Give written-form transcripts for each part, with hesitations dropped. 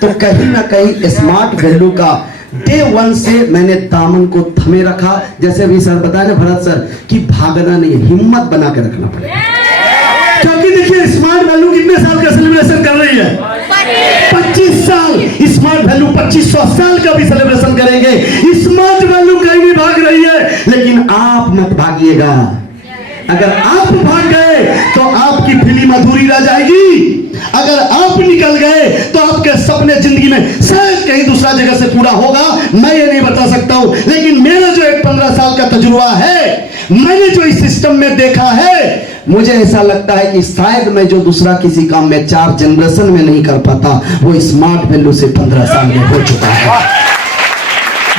तो कहीं ना कहीं स्मार्ट वैल्यू का डे वन से मैंने दामन को थमे रखा। जैसे अभी सर बताया ना भरत सर कि भागना नहीं, हिम्मत बना के रखना पड़ेगा। क्योंकि देखिए स्मार्ट वैल्यू कितने साल का सेलिब्रेशन कर रही है? 25 साल। स्मार्ट वैल्यू 2500 साल का भी सेलिब्रेशन करेंगे। स्मार्ट वैल्यू कहीं भी भाग रही है, लेकिन आप मत भागिएगा। अगर आप भाग गए तो आपकी फिल्म अधूरी रह जाएगी। अगर आप निकल गए तो आपके सपने जिंदगी में शायद कहीं दूसरा जगह से पूरा होगा, मैं ये नहीं बता सकता हूं। लेकिन मेरा जो एक 15 साल का तजुर्बा है, मैंने जो इस सिस्टम में देखा है, मुझे ऐसा लगता है कि शायद मैं जो दूसरा किसी काम में 4 जनरेशन में नहीं कर पाता, वो स्मार्ट वैल्यू से 15 साल में हो चुका है।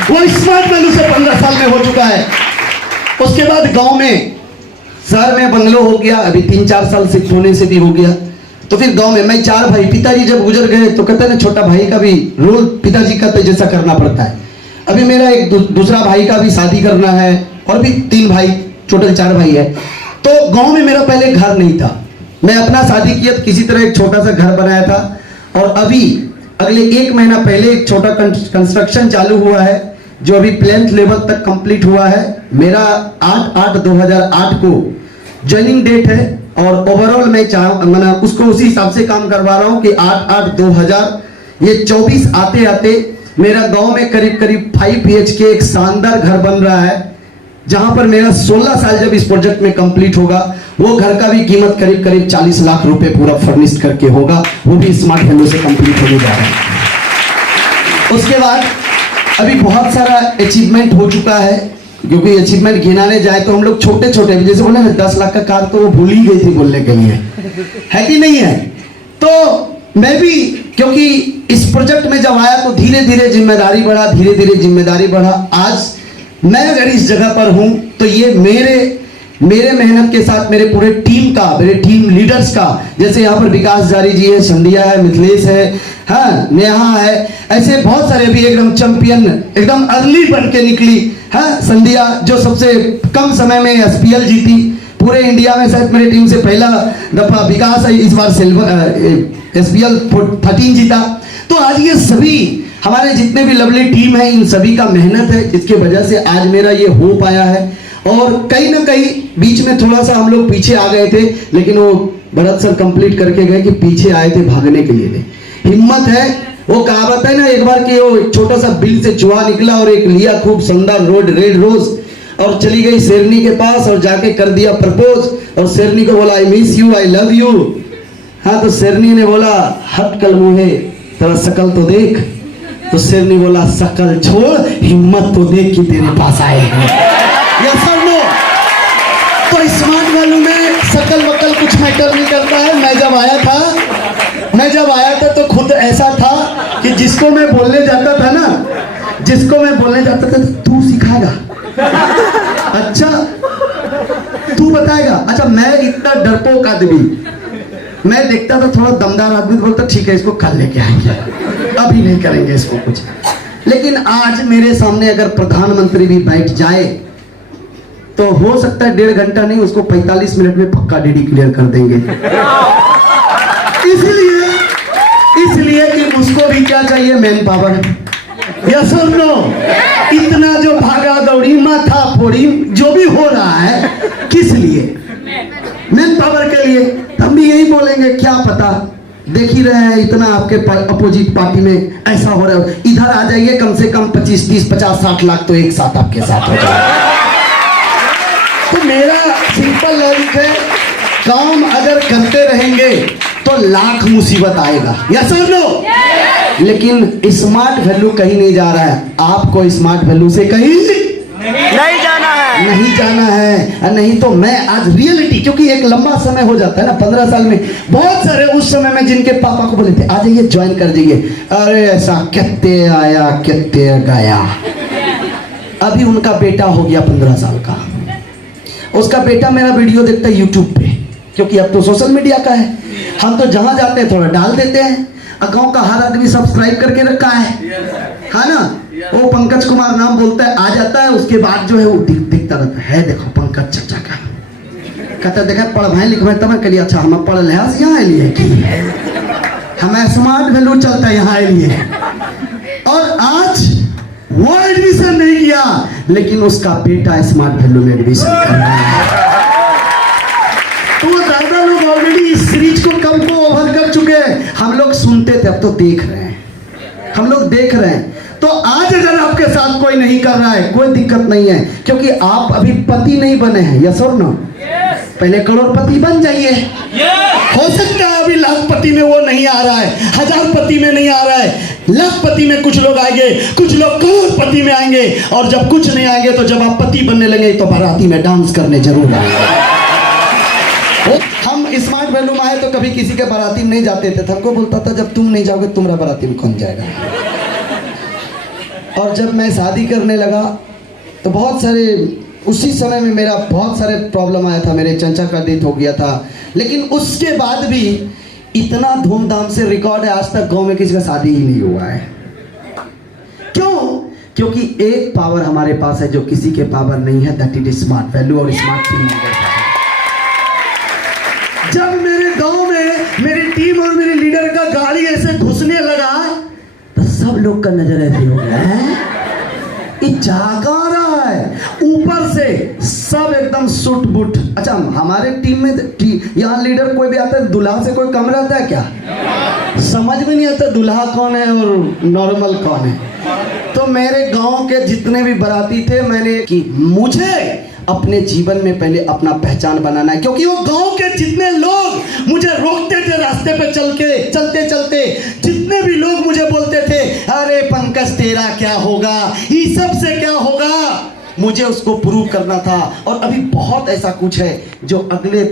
वो स्मार्ट वैल्यू से 15 साल में हो चुका है। उसके बाद गांव में, शहर में बंगलो हो गया, अभी 3-4 साल शिफ्ट होने से भी हो गया। तो फिर गांव में मैं 4 भाई, पिताजी जब गुजर गए तो कहते हैं ना छोटा भाई का भी रोल पिताजी का तो जैसा करना पड़ता है। अभी मेरा एक दूसरा भाई का भी शादी करना है, और भी 3 भाई, टोटल 4 भाई है। तो गांव में मेरा पहले घर नहीं था, मैं अपना शादी किया तो किसी तरह एक छोटा सा घर बनाया था। और अभी अगले 1 महीना पहले एक छोटा कंस्ट्रक्शन चालू हुआ है, जो अभी प्लेंथ लेवल तक कंप्लीट हुआ है। मेरा 8/8/2008 को ज्वाइनिंग डेट है, और ओवरऑल मैं उसको उसी हिसाब से काम करवा रहा हूं कि 8/8/2000 ये 24 आते आते मेरा गांव में करीब करीब 5 BHK एक शानदार घर बन रहा है, जहां पर मेरा 16 साल जब इस प्रोजेक्ट में कंप्लीट होगा, वो घर का भी कीमत करीब करीब 40 लाख रुपए पूरा फर्निश करके होगा, वो भी स्मार्ट वैल्यू से कंप्लीट होने जा रहा है। उसके बाद अभी बहुत सारा अचीवमेंट हो चुका है, क्योंकि अचीवमेंट गिनाने जाए तो हम लोग छोटे छोटे, जैसे बोले ना 10 लाख का कार तो वो भूल ही गई थी बोलने के लिए, है कि नहीं है? तो मैं भी क्योंकि इस प्रोजेक्ट में जब आया तो धीरे धीरे जिम्मेदारी बढ़ा, धीरे धीरे जिम्मेदारी बढ़ा। आज मैं अगर इस जगह पर हूं तो ये मेरे मेहनत के साथ मेरे पूरे टीम का, मेरे टीम लीडर्स का, जैसे यहाँ पर विकास जारी जी है, संध्या है, मिथिलेश है, हाँ नेहा है, ऐसे बहुत सारे भी एकदम चैंपियन, एकदम अर्ली बन के निकली, हाँ संध्या जो सबसे कम समय में SPL जीती पूरे इंडिया में, शायद मेरी टीम से पहला दफा। विकास है इस बार सिल्वर SPL 13 जीता। तो आज ये सभी हमारे जितने भी लवली टीम है, इन सभी का मेहनत है, जिसके वजह से आज मेरा ये हो पाया है। और कहीं ना कहीं बीच में थोड़ा सा हम लोग पीछे आ गए थे, लेकिन वो भरत सर कंप्लीट करके गए कि पीछे आए थे भागने के लिए नहीं। हिम्मत है, वो कहावत है ना एक बार कि वो छोटा सा बिल से चूहा निकला और एक लिया खूब सुंदर रेड रोज, और चली गई शेरनी के पास और जाके कर दिया प्रपोज, और शेरनी को बोला I miss you, I love you. हाँ तो शेरनी ने बोला हट कल मुहे तेरा शकल तो देख, तो शेरनी बोला शकल छोड़ हिम्मत तो देख कि तेरे पास आए हैं। यस और नो? तो स्मार्ट वैल्यू में शकल वकल कुछ मैटर नहीं करता है। मैं जब आया था तो खुद ऐसा था कि जिसको मैं बोलने जाता था तो तू सिखाएगा, अच्छा तू बताएगा, अच्छा मैं इतना डरपोक आदमी, मैं देखता था थोड़ा दमदार आदमी तो बोलता ठीक है इसको कल लेके आएंगे, अभी नहीं करेंगे इसको कुछ। लेकिन आज मेरे सामने अगर प्रधानमंत्री भी बैठ जाए तो हो सकता है 1.5 घंटा नहीं, उसको 45 मिनट में पक्का DD क्लियर कर देंगे। इसलिए कि उसको भी क्या चाहिए, मैन पावर। यस और नो? इतना जो भागा दौड़ी माथा फोड़ी जो भी हो रहा है, किस लिए? मैन पावर के लिए। हम भी यही बोलेंगे, क्या पता देख ही रहे हैं इतना आपके अपोजिट पार्टी में ऐसा हो रहा है, इधर आ जाइए कम से कम 25, 30, 50, 60 लाख तो एक साथ आपके साथ हो जाए। तो मेरा सिंपल लॉजिक है, काम अगर करते रहेंगे तो लाख मुसीबत आएगा। यस और नो? लेकिन स्मार्ट वैल्यू कहीं नहीं जा रहा है, आपको स्मार्ट वैल्यू से कहीं नहीं जाना है। नहीं तो मैं आज रियलिटी, क्योंकि एक लंबा समय हो जाता है ना 15 साल में, बहुत सारे उस समय में जिनके पापा को बोले थे आ जाइए ज्वाइन कर जाइए, अरे ऐसा कितने आया कितने गया। अभी उनका बेटा हो गया 15 साल का, उसका बेटा मेरा वीडियो देखता है यूट्यूब पे, क्योंकि अब तो सोशल मीडिया का है, हम तो जहां जाते हैं थोड़ा डाल देते हैं, गांव का हर आदमी सब्सक्राइब करके रखा है ना। वो पंकज कुमार नाम बोलता है, आ जाता है, उसके बाद जो है वो दिखता रहता है, देखो पंकज चचा का, कहता देखा पढ़ भाई लिख भाई तब के लिए, अच्छा हम पढ़ लिहाज यहाँ लिए हमें स्मार्ट वैल्यू चलता है यहाँ लिए। और आज वो एडमिशन नहीं किया, लेकिन उसका बेटा स्मार्ट वैल्यू में एडमिशन कर रहा है। तो ज्यादा लोग ऑलरेडी इस सीरीज को कम को ओवर कर चुके हैं। हम लोग सुनते थे, अब तो देख रहे हैं, हम लोग देख रहे हैं। तो आज अगर आपके साथ कोई नहीं कर रहा है, कोई दिक्कत नहीं है, क्योंकि आप अभी पति नहीं बने हैं। यस और नो? पहले करोड़पति बन जाइए। हो सकता है अभी लाखपति में वो नहीं आ रहा है, हजारपति में नहीं आ रहा है, लाखपति में कुछ लोग आएंगे, कुछ लोग करोड़पति में आएंगे। और जब कुछ नहीं आएंगे तो जब आप पति बनने लगे तो बाराती में डांस करने जरूर आएंगे। हम स्मार्ट वैल्यू में आए तो कभी किसी के बाराती में नहीं जाते थे। हमको बोलता था जब तुम नहीं जाओगे तुम्हारा बाराती में कौन जाएगा। और जब मैं शादी करने लगा तो बहुत सारे, उसी समय में मेरा बहुत सारे प्रॉब्लम आया था। मेरे चंचा का डेथ हो गया था, लेकिन उसके बाद भी इतना धूमधाम से रिकॉर्ड है, आज तक गांव में किसी का शादी ही नहीं हुआ है। क्यों? क्योंकि एक पावर हमारे पास है जो किसी के पावर नहीं है, दैट इज स्मार्ट वैल्यू और स्मार्ट फीलिंग। जब मेरे गांव में मेरी टीम और मेरे लीडर का गाड़ी ऐसे घुसने लगा तो सब लोग का नजर ऐसे हो गया है, ये जागा रहा है। ऊपर से सब एकदम सूट बूट। अच्छा, हमारे टीम में यहाँ लीडर कोई भी आता है, दूल्हा से कोई कम रहता है क्या? समझ में नहीं आता दूल्हा कौन है और नॉर्मल कौन है। तो मेरे गांव के जितने भी बाराती थे, मैंने कि मुझे अपने जीवन में पहले अपना पहचान बनाना है, क्योंकि वो गांव के जितने लोग मुझे रोकते थे रास्ते पे चलते चलते, जितने भी लोग मुझे बोलते थे अरे पंकज तेरा क्या होगा, ये सब से क्या होगा, मुझे उसको प्रूव करना था। और अभी बहुत ऐसा कुछ है जो अगले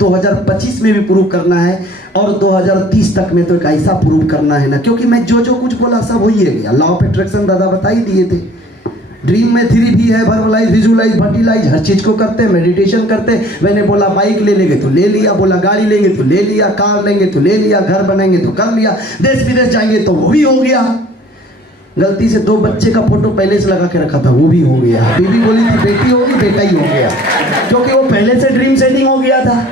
2025 में भी प्रूव करना है, और 2030 तक में तो एक ऐसा प्रूव करना है ना, क्योंकि मैं जो कुछ बोला सब हो ही गया। लॉ ऑफ अट्रैक्शन दादा बता ही दिए थे। ड्रीम में 3 भी है, वर्बलाइज, विजुअलाइज, वर्टिलाइज, हर चीज को करते हैं, मेडिटेशन करते हैं। मैंने बोला बाइक ले लेंगे तो ले लिया, बोला गाड़ी लेंगे तो ले लिया, कार लेंगे तो ले लिया, घर बनाएंगे तो कर लिया, देश विदेश जाएंगे तो वो भी हो गया। गलती से 2 बच्चे का फोटो पहले से लगा के रखा था, वो भी हो गया। बीवी बोली थी बेटी होगी, बेटा ही हो गया, क्योंकि वो पहले से ड्रीम सेटिंग हो गया था,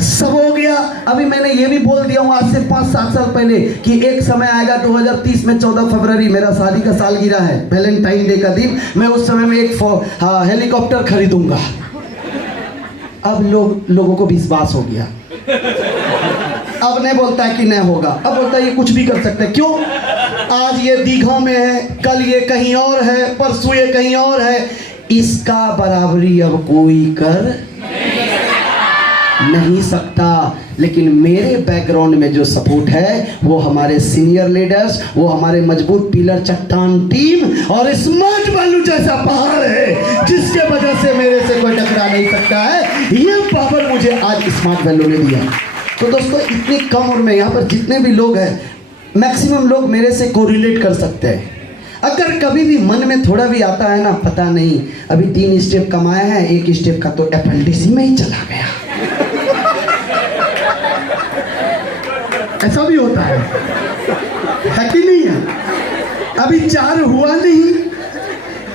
सब हो गया। अभी मैंने ये भी बोल दिया हूँ आज से 5-7 साल पहले कि एक समय आएगा 2030 में 14 फरवरी मेरा शादी का सालगिरह है, वैलेंटाइन डे का दिन। मैं उस समय में एक हेलीकॉप्टर खरीदूंगा। अब लोगों को विश्वास हो गया, अब नहीं बोलता है कि नहीं होगा, अब बोलता है ये कुछ भी कर सकते हैं। क्यों? आज ये दीघा में है, कल ये कहीं और है, परसों ये कहीं और है। इसका बराबरी अब कोई कर नहीं सकता। लेकिन मेरे बैकग्राउंड में जो सपोर्ट है वो हमारे सीनियर लीडर्स, वो हमारे मजबूत पिलर चट्टान टीम और स्मार्ट वैल्यू जैसा पहाड़ है, जिसके वजह से मेरे से कोई टकरा नहीं सकता है। ये पावर मुझे आज स्मार्ट वैल्यू ने दिया। तो दोस्तों, इतनी कम उम्र में यहाँ पर जितने भी लोग हैं, मैक्सिमम लोग मेरे से कोरिलेट कर सकते हैं। अगर कभी भी मन में थोड़ा भी आता है ना, पता नहीं अभी 3 स्टेप कमाए हैं, 1 स्टेप का तो एफएलटीसी में ही चला गया, ऐसा भी होता है कि नहीं है? अभी 4 हुआ नहीं,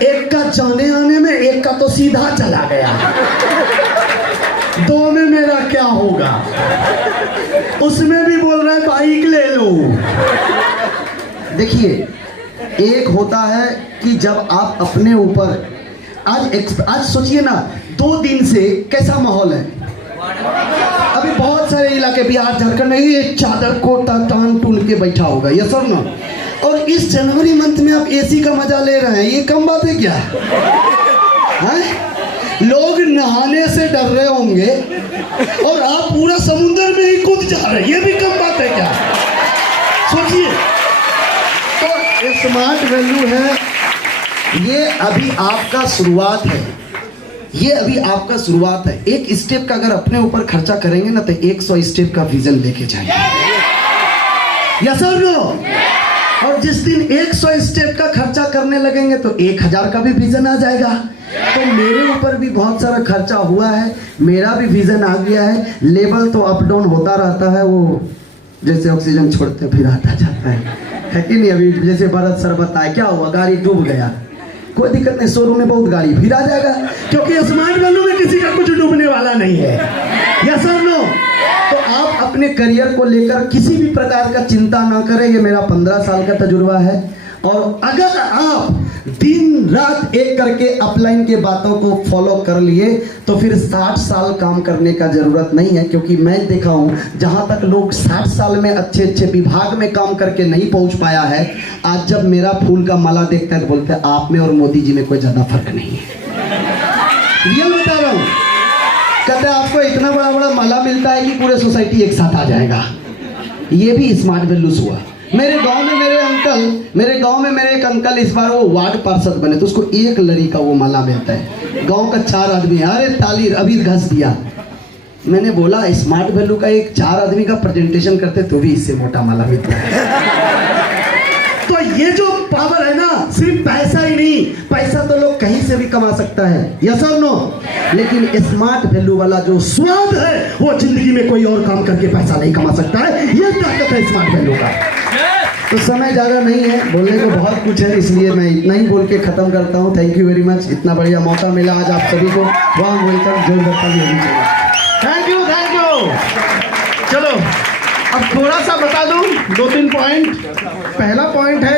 1 का जाने आने में 1 का तो सीधा चला गया, 2 में मेरा क्या होगा? उसमें भी बोल रहा है बाइक ले लो। देखिए, एक होता है कि जब आप अपने ऊपर आज सोचिए ना, 2 दिन से कैसा माहौल है। अभी बहुत सारे इलाके बिहार झारखंड में ये चादर को टांग टून के बैठा होगा, ये सब ना। और इस जनवरी मंथ में आप एसी का मजा ले रहे हैं, ये कम बात है क्या? हैं? लोग नहाने से डर रहे होंगे और आप पूरा समुद्र में ही कूद जा रहे हैं, ये भी कम बात है क्या? सोचिए। तो स्मार्ट वैल्यू है, ये अभी आपका शुरुआत है, ये अभी आपका शुरुआत है। 1 स्टेप का अगर अपने ऊपर खर्चा करेंगे ना तो 100 स्टेप का विजन लेके जाएंगे। यस और नो? और जिस दिन 100 स्टेप का खर्चा करने लगेंगे तो 1000 का भी विजन आ जाएगा। तो मेरे ऊपर भी बहुत सारा खर्चा हुआ है, मेरा भी विजन आ गया है। लेवल तो अप डाउन होता रहता है, वो जैसे ऑक्सीजन छोड़ते फिर आता जाता है कि नहीं? अभी जैसे भरत सर बताया, क्या हुआ, गाड़ी डूब गया, कोई दिक्कत नहीं, शोरूम में बहुत गाड़ी फिर आ जाएगा, क्योंकि स्मार्ट वैल्यू में किसी का कुछ डूबने वाला नहीं है। यस और नो? तो आप अपने करियर को लेकर किसी भी प्रकार का चिंता ना करें। ये मेरा 15 साल का तजुर्बा है। और अगर आप दिन रात एक करके अपलाइन के बातों को फॉलो कर लिए तो फिर 60 साल काम करने का जरूरत नहीं है। क्योंकि मैं देखा हूं जहां तक लोग 60 साल में अच्छे अच्छे विभाग में काम करके नहीं पहुंच पाया है, आज जब मेरा फूल का माला देखता है तो बोलते हैं आप में और मोदी जी में कोई ज्यादा फर्क नहीं है। रियल बता रहा हूं। कहते हैं आपको इतना बड़ा बड़ा माला मिलता है कि पूरे सोसाइटी एक साथ आ जाएगा। ये भी स्मार्ट वैल्यूज हुआ। मेरे गांव में मेरे एक अंकल इस बार वो वार्ड पार्षद बने तो उसको एक लड़ी का वो माला मिलता है। गांव का 4 आदमी, अरे ताली अभी घस दिया। मैंने बोला स्मार्ट वैल्यू का एक 4 आदमी का प्रेजेंटेशन करते तो भी इससे मोटा माला मिलता है। तो ये जो पावर है ना, सिर्फ पैसा ही नहीं, पैसा तो लोग कहीं से भी कमा सकता है, यस और नो, लेकिन स्मार्ट वैल्यू वाला जो स्वाद है वो जिंदगी में कोई और काम करके पैसा नहीं कमा सकता है। ये ताकत है स्मार्ट वैल्यू का। तो समय ज़्यादा नहीं है, बोलने को बहुत कुछ है, इसलिए मैं इतना ही बोल के ख़त्म करता हूँ। Thank you very much. इतना बढ़िया मौका मिला आज आप सभी को। Warm welcome. जोरदार थैंक यू। चलो अब थोड़ा सा बता दूं 2-3 पॉइंट। पहला पॉइंट है